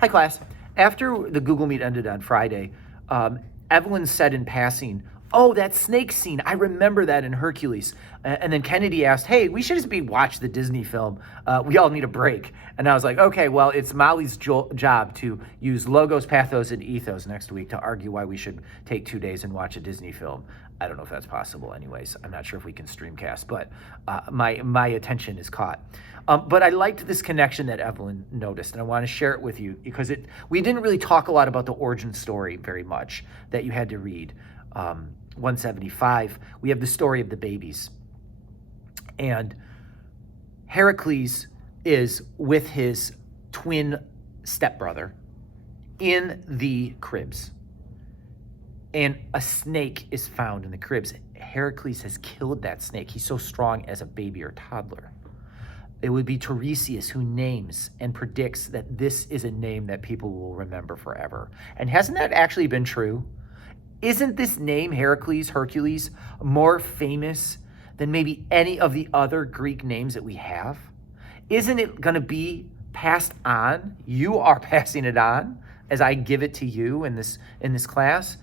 Hi, class. After the Google Meet ended on Friday, Evelyn said in passing, "Oh, that snake scene, I remember that in Hercules." And then Kennedy asked, "Hey, we should just watch the Disney film. We all need a break." And I was like, okay, well, it's Molly's job to use logos, pathos, and ethos next week to argue why we should take 2 days and watch a Disney film. I don't know if that's possible anyways. I'm not sure if we can streamcast, but my attention is caught. But I liked this connection that Evelyn noticed, and I want to share it with you because we didn't really talk a lot about the origin story very much that you had to read. 175, we have the story of the babies. And Hercules is with his twin stepbrother in the cribs. And a snake is found in the cribs. Hercules has killed that snake. He's so strong as a baby or toddler. It would be Tiresias who names and predicts that this is a name that people will remember forever. And hasn't that actually been true? Isn't this name, Hercules, more famous than maybe any of the other Greek names that we have? Isn't it going to be passed on? You are passing it on as I give it to you in this class.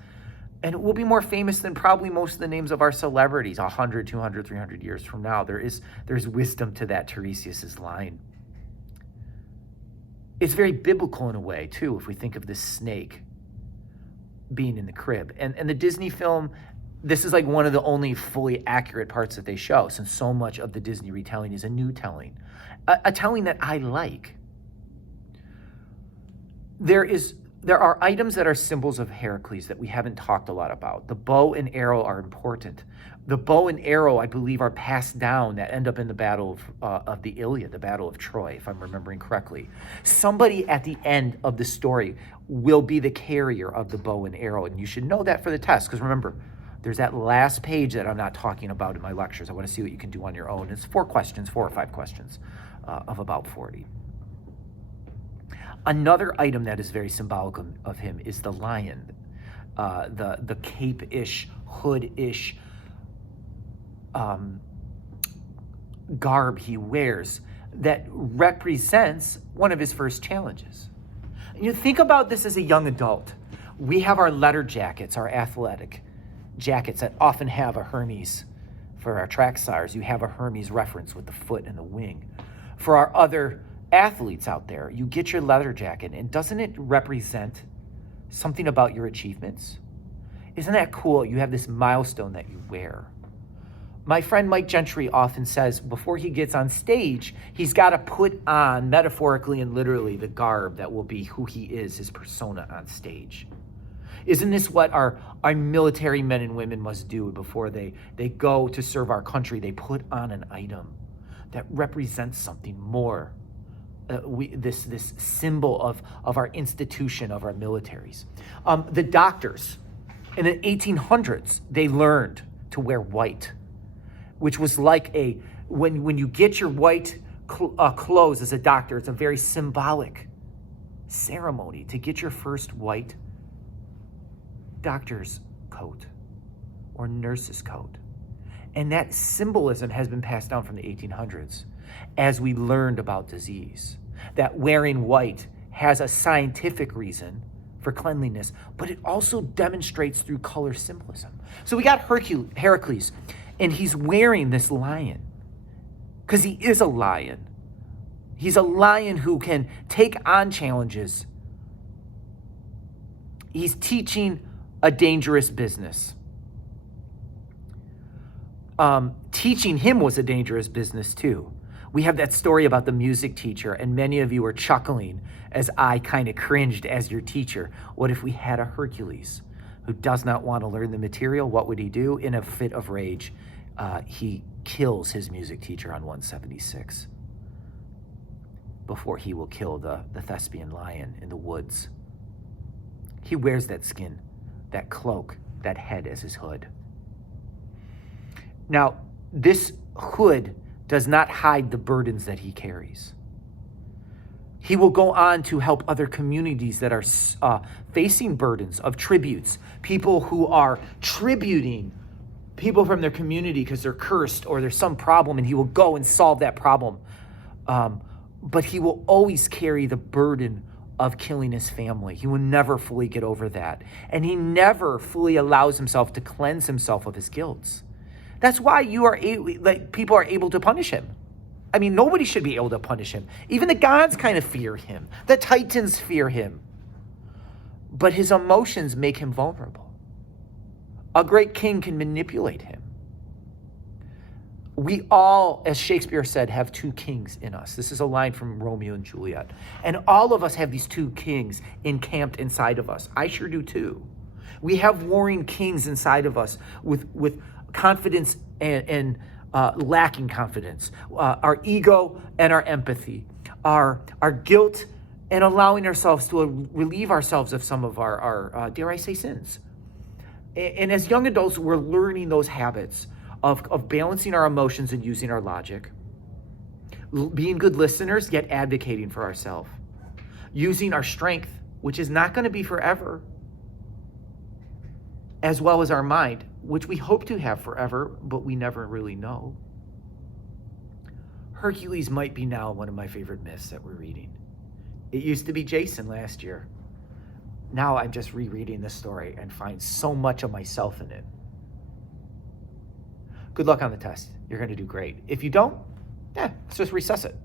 And it will be more famous than probably most of the names of our celebrities 100, 200, 300 years from now. There's wisdom to that Tiresias' line. It's very biblical in a way, too, if we think of this snake being in the crib. And the Disney film, this is like one of the only fully accurate parts that they show, since so much of the Disney retelling is a new telling, a telling that I like. There are items that are symbols of Hercules that we haven't talked a lot about. The bow and arrow are important. The bow and arrow, I believe, are passed down that end up in the battle of the Iliad, the battle of Troy, if I'm remembering correctly. Somebody at the end of the story will be the carrier of the bow and arrow, and you should know that for the test, because remember, there's that last page that I'm not talking about in my lectures. I want to see what you can do on your own. It's 4 or 5 questions of about 40. Another item that is very symbolic of him is the lion, the cape-ish, hood-ish garb he wears that represents one of his first challenges. You think about this as a young adult. We have our letter jackets, our athletic jackets that often have a Hermes. For our track stars, you have a Hermes reference with the foot and the wing. For our other athletes out there, you get your leather jacket, and doesn't it represent something about your achievements? Isn't that cool? You have this milestone that you wear. My friend Mike Gentry often says before he gets on stage, he's got to put on, metaphorically and literally, the garb that will be who he is, his persona on stage. Isn't this what our military men and women must do before they go to serve our country? They put on an item that represents something more. This symbol of our institution, of our militaries. The doctors in the 1800s, they learned to wear white, which was like when you get your white clothes as a doctor, it's a very symbolic ceremony to get your first white doctor's coat or nurse's coat. And that symbolism has been passed down from the 1800s as we learned about disease, that wearing white has a scientific reason for cleanliness, but it also demonstrates through color symbolism. So we got Hercules, and he's wearing this lion because he is a lion. He's a lion who can take on challenges. He's teaching a dangerous business. Teaching him was a dangerous business too. We have that story about the music teacher, and many of you are chuckling as I kind of cringed as your teacher. What if we had a Hercules who does not want to learn the material? What would he do? In a fit of rage, he kills his music teacher on 176 before he will kill the Thespian lion in the woods. He wears that skin, that cloak, that head as his hood. Now, this hood does not hide the burdens that he carries. He will go on to help other communities that are facing burdens of tributes, people who are tributing people from their community because they're cursed or there's some problem, and he will go and solve that problem. But he will always carry the burden of killing his family. He will never fully get over that. And he never fully allows himself to cleanse himself of his guilt. That's why people are able to punish him. I mean, nobody should be able to punish him. Even the gods kind of fear him. The Titans fear him. But his emotions make him vulnerable. A great king can manipulate him. We all, as Shakespeare said, have two kings in us. This is a line from Romeo and Juliet. And all of us have these two kings encamped inside of us. I sure do too. We have warring kings inside of us with confidence and lacking confidence. Our ego and our empathy. Our guilt and allowing ourselves to relieve ourselves of some of our dare I say, sins. And as young adults, we're learning those habits of balancing our emotions and using our logic, being good listeners, yet advocating for ourselves, using our strength, which is not going to be forever, as well as our mind, which we hope to have forever, but we never really know. Hercules might be now one of my favorite myths that we're reading. It used to be Jason last year. Now I'm just rereading this story and find so much of myself in it. Good luck on the test. You're going to do great. If you don't, let's just recess it.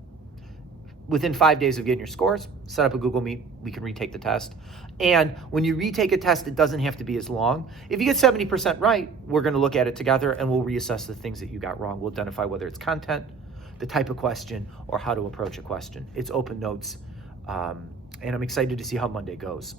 Within 5 days of getting your scores, set up a Google Meet. We can retake the test. And when you retake a test, it doesn't have to be as long. If you get 70% right, we're going to look at it together and we'll reassess the things that you got wrong. We'll identify whether it's content, the type of question, or how to approach a question. It's open notes. And I'm excited to see how Monday goes.